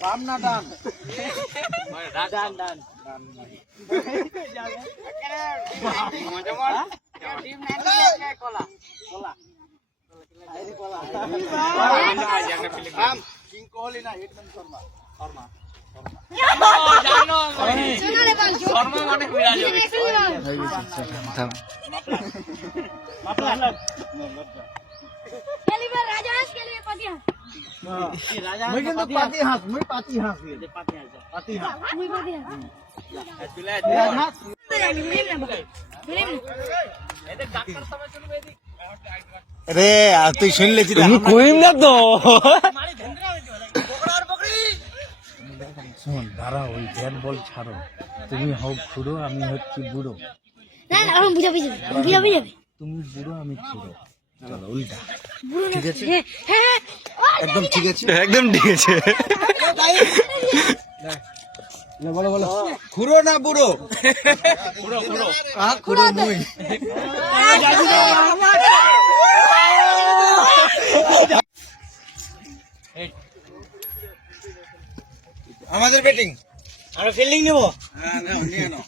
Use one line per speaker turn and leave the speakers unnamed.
বাম না ডান ডান ডান কিং কোহলি না হিটম্যান শর্মা শর্মা।
মানে
রে আর তুই শুনলে
তুমি কইম না তো
শোন দাঁড়া ওই ব্যাট বল ছাড়ো। তুমি হও খুড়ো আমি হচ্ছি বুড়ো।
না না এখন বুঝাবি বুঝাবি যাবে
তুমি বুড়ো আমি খুড়ো চলো উল্টা।
বুড়ো ঠিক আছে? হ্যাঁ হ্যাঁ
একদম ঠিক আছে?
একদম ঠিক আছে।
বলো বলো। খুড়ো না বুড়ো? খুড়ো খুড়ো। হ্যাঁ খুড়ো মুই। আমাদের ব্যাটিং
আমরা ফিল্ডিং নেব?
হ্যাঁ না নিয়ে নাও